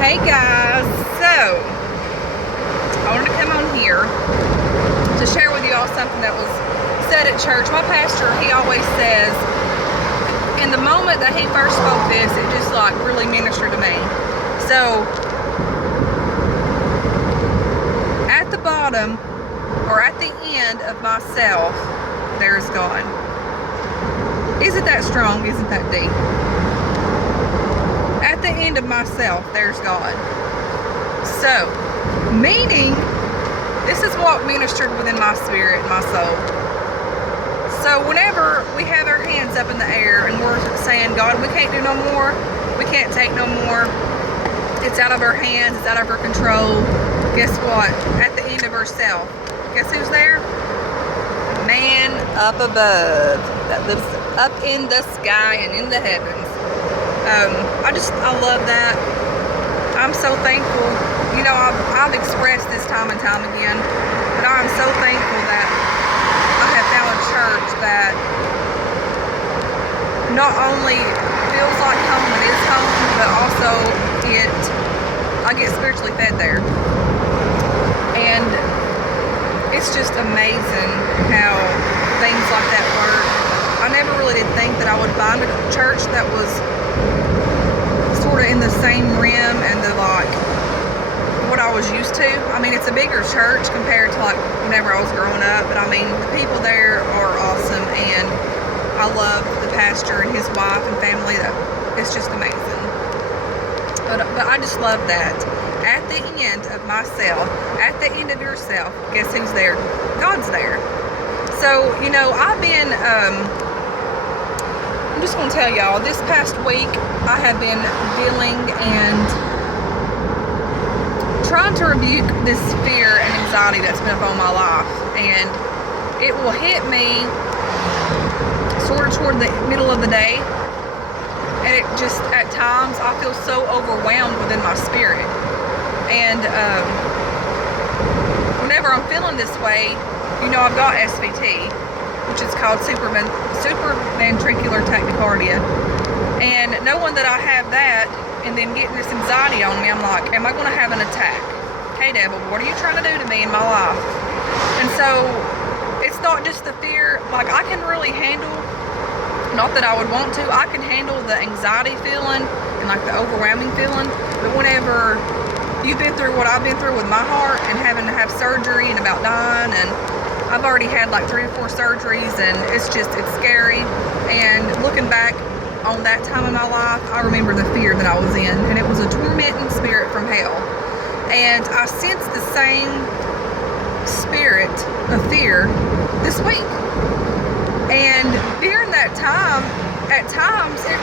Hey guys, so I wanted to come on here to share with you all something that was said at church. My pastor, he always says, in the moment that he first spoke this, it just like really ministered to me. So at the bottom or at the end of myself, there's God. Isn't that strong? Isn't that deep? At the end of myself, there's God. So, meaning, this is what ministered within my spirit, my soul. So whenever we have our hands up in the air and we're saying, God, we can't do no more, we can't take no more, it's out of our hands, it's out of our control, guess what? At the end of ourself, guess who's there? Man up above, that lives up in the sky and in the heavens. I love that. I'm so thankful. You know, I've expressed this time and time again, but I'm so thankful that I have found a church that not only feels like home and is home, but also I get spiritually fed there. And it's just amazing how things like that work. I never really did think that I would find a church that was sort of in the same rim and the like what I was used to. I mean, it's a bigger church compared to like whenever I was growing up, but I mean, the people there are awesome, and I love the pastor and his wife and family. It's just amazing. But I just love that. At the end of myself, at the end of yourself, guess who's there? God's there. So, you know, I've been I'm just going to tell y'all, this past week I have been dealing and trying to rebuke this fear and anxiety that's been upon my life, and it will hit me sort of toward the middle of the day, and it just, at times, I feel so overwhelmed within my spirit. And whenever I'm feeling this way, you know, I've got SVT, which is called supraventricular tachycardia, and knowing that I have that and then getting this anxiety on me, I'm like, am I going to have an attack? Hey devil, what are you trying to do to me in my life? And so it's not just the fear, like I can really handle, not that I would want to, I can handle the anxiety feeling and like the overwhelming feeling, but whenever you've been through what I've been through with my heart and having to have surgery and about dying, and I've already had like 3 or 4 surgeries, and it's scary. And looking back on that time in my life, I remember the fear that I was in, and it was a tormenting spirit from hell. And I sensed the same spirit of fear this week. And during that time, at times it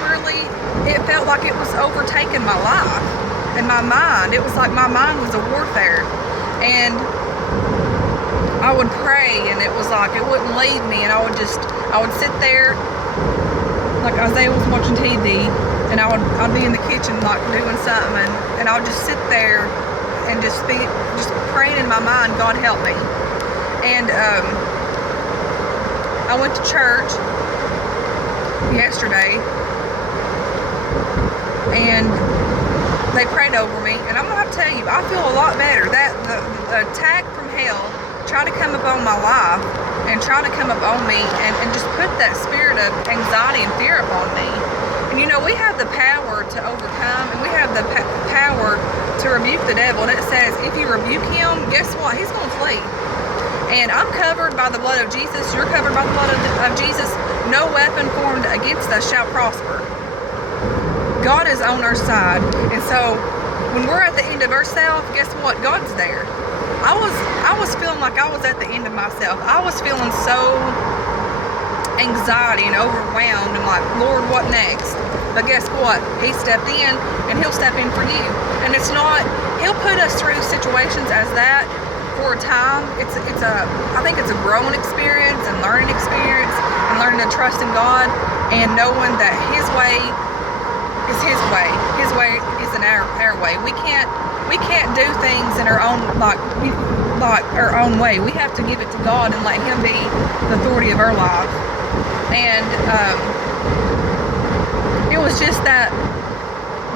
felt like it was overtaking my life and my mind. It was like my mind was a warfare, and I would pray, and it was like it wouldn't leave me, and I would sit there like Isaiah was watching TV, and I'd be in the kitchen like doing something, and I would just sit there and just praying in my mind, God help me. And I went to church yesterday, and they prayed over me, and I'm gonna have to tell you, I feel a lot better. That the attack from hell try to come up on my life and try to come up on me and just put that spirit of anxiety and fear upon me. And you know, we have the power to overcome, and we have the power to rebuke the devil. And it says, if you rebuke him, guess what? He's going to flee. And I'm covered by the blood of Jesus. You're covered by the blood of Jesus. No weapon formed against us shall prosper. God is on our side. And so when we're at the end of ourselves, guess what? God's there. I was feeling like I was at the end of myself. I was feeling so anxiety and overwhelmed, and like, Lord, what next? But guess what? He stepped in, and he'll step in for you. And it's not, he'll put us through situations as that for a time. I think it's a growing experience and learning experience, and learning to trust in God and knowing that his way is his way. His way isn't our way. We can't do things in our own like our own way. We have to give it to God and let him be the authority of our life. And it was just that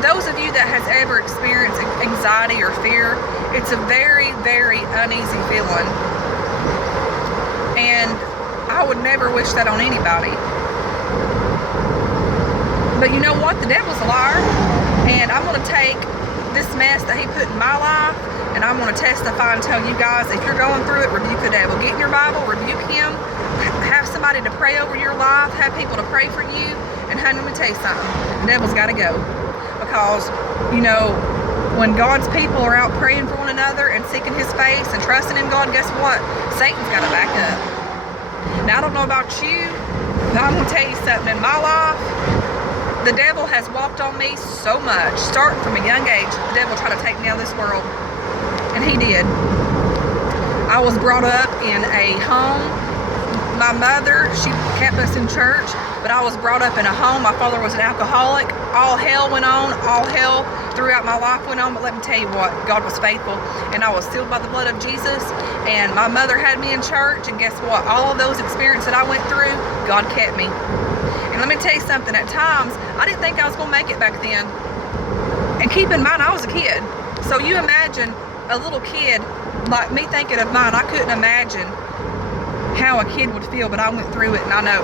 those of you that has ever experienced anxiety or fear. It's a very, very uneasy feeling. And I would never wish that on anybody. But you know what? The devil's a liar. And I'm going to take this mess that he put in my life, and I'm going to testify and tell you guys, if you're going through it, rebuke the devil. Get in your Bible, rebuke him, have somebody to pray over your life, have people to pray for you, and honey, let me tell you something, the devil's got to go. Because, you know, when God's people are out praying for one another and seeking his face and trusting in God, guess what? Satan's got to back up. Now, I don't know about you, but I'm going to tell you something. In my life, the devil has walked on me so much. Starting from a young age, the devil tried to take me out of this world. And he did. I was brought up in a home. My mother, she kept us in church, but I was brought up in a home. My father was an alcoholic. All hell went on. All hell throughout my life went on. But let me tell you what, God was faithful. And I was sealed by the blood of Jesus. And my mother had me in church. And guess what? All of those experiences that I went through, God kept me. And let me tell you something, at times, I didn't think I was going to make it back then. And keep in mind, I was a kid. So you imagine a little kid, like me thinking of mine, I couldn't imagine how a kid would feel, but I went through it and I know.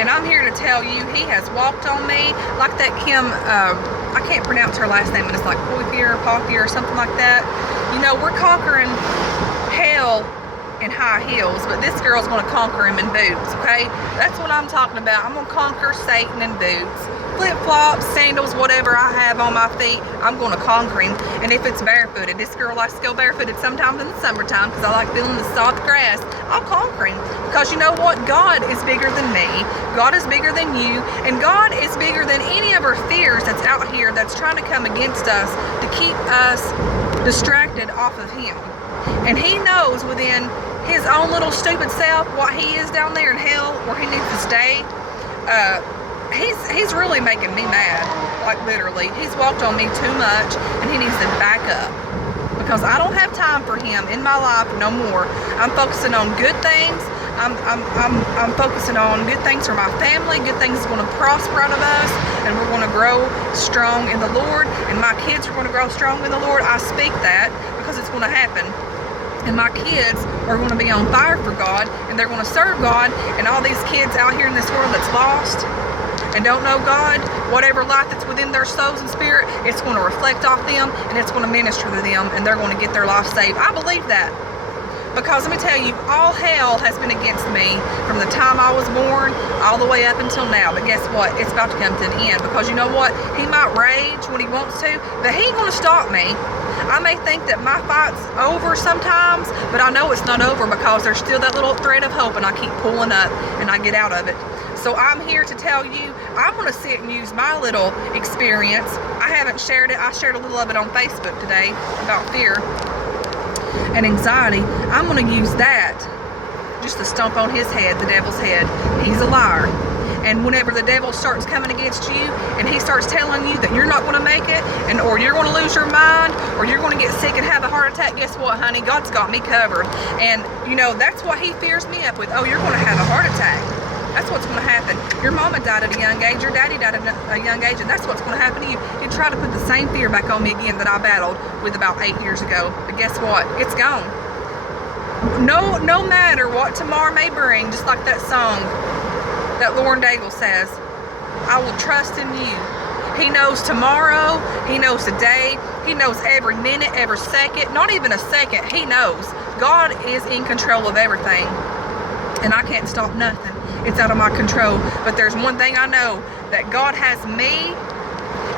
And I'm here to tell you, he has walked on me, like that Kim, I can't pronounce her last name, but it's like Poitier or something like that. You know, we're conquering hell in high heels, but this girl's going to conquer him in boots, okay? That's what I'm talking about. I'm going to conquer Satan in boots. Flip-flops, sandals, whatever I have on my feet, I'm going to conquer him. And if it's barefooted, this girl likes to go barefooted sometimes in the summertime because I like feeling the soft grass, I'll conquer him. Because you know what? God is bigger than me. God is bigger than you. And God is bigger than any of our fears that's out here that's trying to come against us to keep us distracted off of him. And he knows within his own little stupid self what he is down there in hell where he needs to stay. He's really making me mad, like literally. He's walked on me too much and he needs to back up. Because I don't have time for him in my life no more. I'm focusing on good things. I'm focusing on good things for my family. Good things is going to prosper out of us, and we're going to grow strong in the Lord, and my kids are going to grow strong in the Lord. I speak that because it's going to happen. And my kids are going to be on fire for God, and they're going to serve God. And all these kids out here in this world that's lost and don't know God, whatever life that's within their souls and spirit, it's going to reflect off them, and it's going to minister to them, and they're going to get their life saved. I believe that. Because let me tell you, all hell has been against me from the time I was born all the way up until now. But guess what? It's about to come to an end. Because you know what? He might rage when he wants to, but he ain't going to stop me. I may think that my fight's over sometimes, but I know it's not over because there's still that little thread of hope, and I keep pulling up and I get out of it. So I'm here to tell you, I'm going to sit and use my little experience. I haven't shared it. I shared a little of it on Facebook today about fear and anxiety. I'm going to use that just to stomp on his head, the devil's head. He's a liar. And whenever the devil starts coming against you and he starts telling you that you're not going to make it, and or you're going to lose your mind, or you're going to get sick and have a heart attack, guess what, honey? God's got me covered. And you know, that's what he fears me up with. Oh, you're going to have a heart attack. That's what's going to happen. Your mama died at a young age, your daddy died at a young age, and that's what's going to happen to you. You try to put the same fear back on me again that I battled with about 8 years ago. But guess what? It's gone. No matter what tomorrow may bring, just like that song that Lauren Daigle says, I will trust in you. He knows tomorrow. He knows the day. He knows every minute, every second. Not even a second. He knows. God is in control of everything. And I can't stop nothing. It's out of my control. But there's one thing I know, that God has me,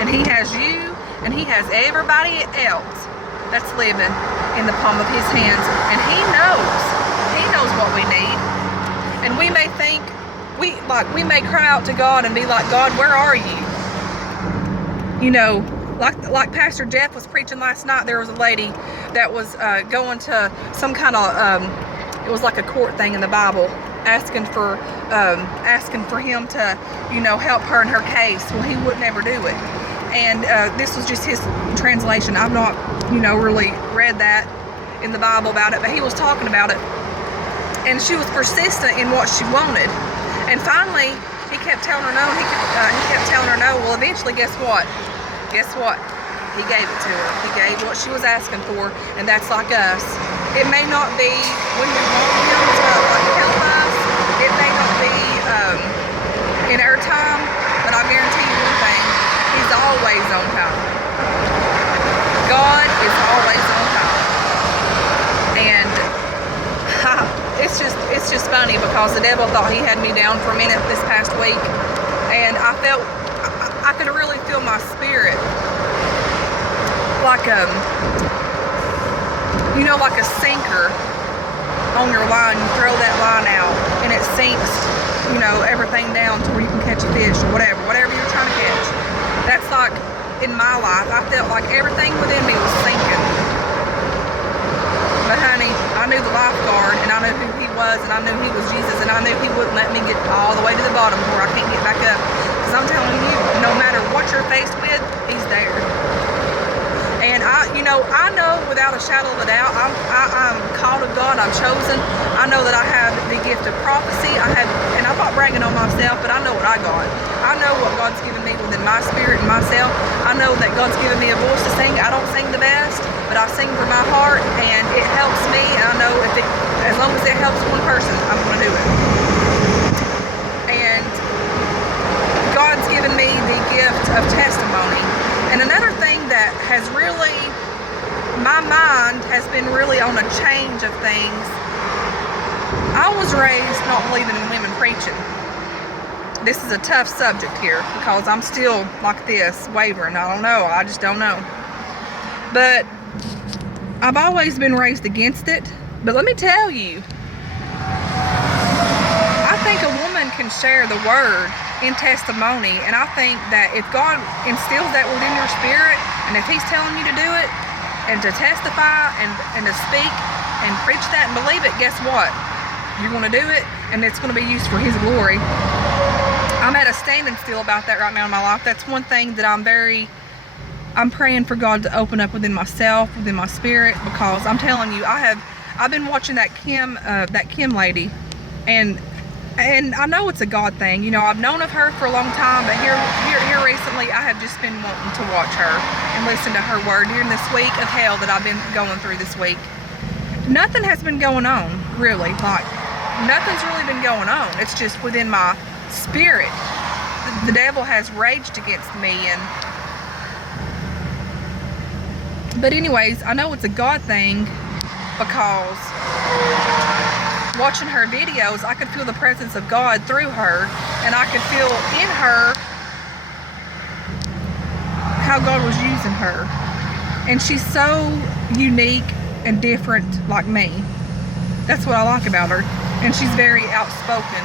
and he has you, and he has everybody else that's living in the palm of his hands. And he knows what we need. And we may think, we may cry out to God and be like, God, where are you? You know, like Pastor Jeff was preaching last night, there was a lady that was going to some kind of, it was like a court thing in the Bible, asking for him to, you know, help her in her case. Well, he would never do it. And this was just his translation. I've not, you know, really read that in the Bible about it, but he was talking about it. And she was persistent in what she wanted. And finally, he kept telling her no. He kept telling her no. Well, eventually, guess what? Guess what? He gave it to her. He gave what she was asking for, and that's like us. It may not be when we want him to like help us. It may not be in our time, but I guarantee you one thing: He's always on time. God is always on time, and it's just funny because the devil thought he had me down for a minute this past week, and I felt I could really feel my spirit like like a sinker on your line. You throw that line out and it sinks, everything down to where you can catch a fish or whatever you're trying to catch. That's like in my life. I felt like everything within me was sinking. But honey, I knew the lifeguard, and I knew who he was, and I knew he was Jesus, and I knew he wouldn't let me get all the way to the bottom where I can't get back up. Because I'm telling you, no matter what you're faced with, he's there. And I know without a shadow of a doubt, I'm called of God, I'm chosen. I know that I have the gift of prophecy. And I'm not bragging on myself, but I know what I got. I know what God's given me within my spirit and myself. I know that God's given me a voice to sing. I don't sing the best, but I sing from my heart, and it helps me. And I know as long as it helps one person, I'm going to do it. And God's given me the gift of testimony. And another thing that has really, my mind has been really on a change of things. I was raised not believing in women preaching. This is a tough subject here because I'm still like this, wavering. I don't know. I just don't know. But I've always been raised against it. But let me tell you, I think a woman can share the word in testimony, and I think that if God instills that within your spirit, and if He's telling you to do it and to testify and to speak and preach that and believe it, guess what? You're going to do it, and it's going to be used for His glory. I'm at a standing still about that right now in my life. That's one thing that I'm praying for God to open up within myself, within my spirit, because I'm telling you, I've been watching that Kim lady, and I know it's a God thing. I've known of her for a long time, but here recently, I have just been wanting to watch her and listen to her word during this week of hell that I've been going through this week. Nothing has been going on, really. Like, nothing's really been going on. It's just within my spirit. The devil has raged against me, but anyways, I know it's a God thing because watching her videos, I could feel the presence of God through her, and I could feel in her how God was using her. And she's so unique and different like me. That's what I like about her. And she's very outspoken.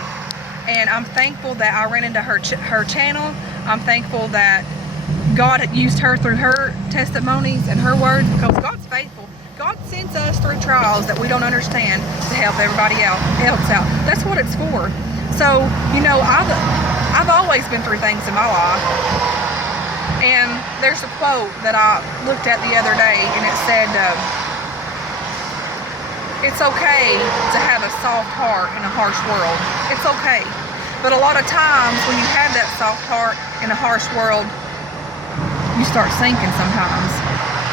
And I'm thankful that I ran into her channel. I'm thankful that God had used her through her testimonies and her words, because God's faithful. God sends us through trials that we don't understand to help everybody else out. That's what it's for. So, I've always been through things in my life. And there's a quote that I looked at the other day, and it said, it's okay to have a soft heart in a harsh world. It's okay. But a lot of times when you have that soft heart in a harsh world, you start sinking sometimes.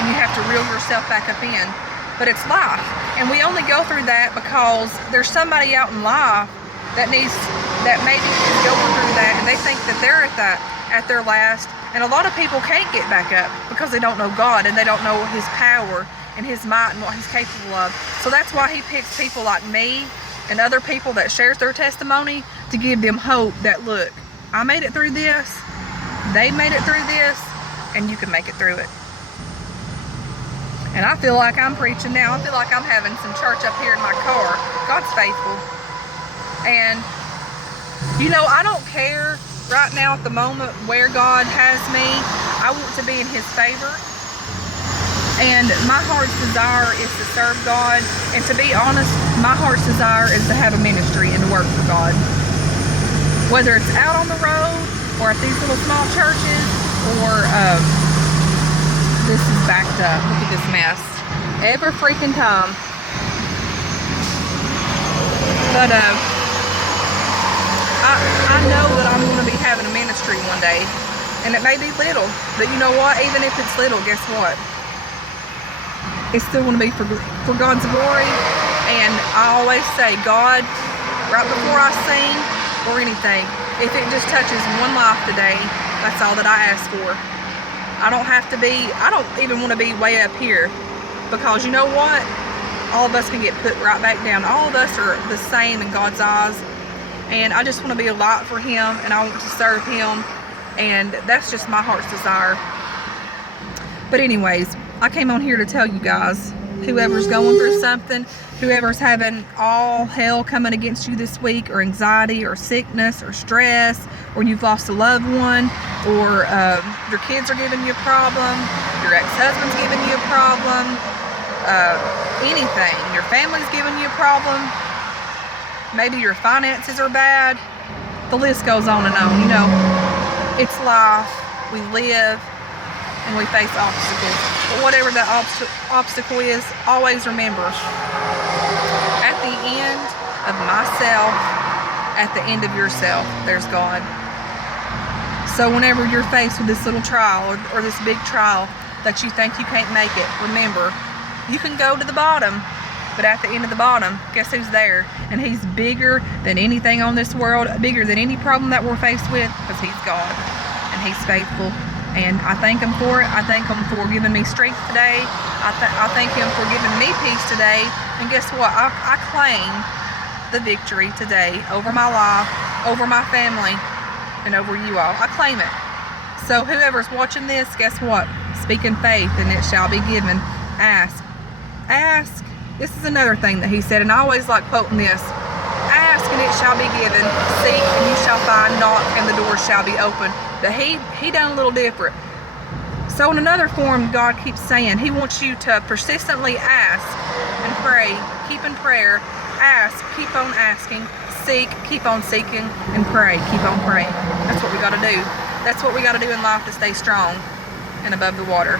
And you have to reel yourself back up in. But it's life. And we only go through that because there's somebody out in life that maybe is going through that, and they think that they're at their last. And a lot of people can't get back up because they don't know God, and they don't know His power and His might and what He's capable of. So that's why He picks people like me and other people that shares their testimony to give them hope that, look, I made it through this, they made it through this, and you can make it through it. And I feel like I'm preaching now. I feel like I'm having some church up here in my car. God's faithful. And, I don't care right now at the moment where God has me. I want to be in His favor. And my heart's desire is to serve God. And to be honest, my heart's desire is to have a ministry and to work for God. Whether it's out on the road or at these little small churches, or this is backed up. Look at this mess. Every freaking time. But I know that I'm going to be having a ministry one day. And it may be little, but you know what? Even if it's little, guess what? It's still going to be for God's glory. And I always say, God, right before I sing or anything, if it just touches one life today, that's all that I ask for. I don't even want to be way up here, because you know what? All of us can get put right back down. All of us are the same in God's eyes. And I just want to be a light for Him, and I want to serve Him. And that's just my heart's desire. But anyways, I came on here to tell you guys, whoever's going through something, whoever's having all hell coming against you this week, or anxiety, or sickness, or stress, or you've lost a loved one, or your kids are giving you a problem, your ex-husband's giving you a problem, anything, your family's giving you a problem, maybe your finances are bad, the list goes on and on. You know, it's life, we live, and we face obstacles. But whatever that obstacle is, always remember, at the end of myself, at the end of yourself, there's God. So whenever you're faced with this little trial, or this big trial that you think you can't make it, remember, you can go to the bottom, but at the end of the bottom, guess who's there? And He's bigger than anything on this world, bigger than any problem that we're faced with, because He's God, and He's faithful. And I thank Him for it. I thank Him for giving me strength today. I thank Him for giving me peace today. And guess what? I claim the victory today over my life, over my family, and over you all. I claim it. So whoever's watching this, guess what? Speak in faith, and it shall be given. Ask. Ask. This is another thing that He said, and I always like quoting this. Ask, and it shall be given. Seek, and you shall find. Knock, and the door shall be opened. But he done a little different. So in another form, God keeps saying He wants you to persistently ask and pray. Keep in prayer. Ask, keep on asking. Seek, keep on seeking. And pray, keep on praying. That's what we got to do. That's what we got to do in life to stay strong and above the water.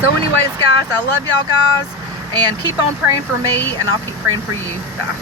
So anyways, guys, I love y'all guys. And keep on praying for me, and I'll keep praying for you. Bye.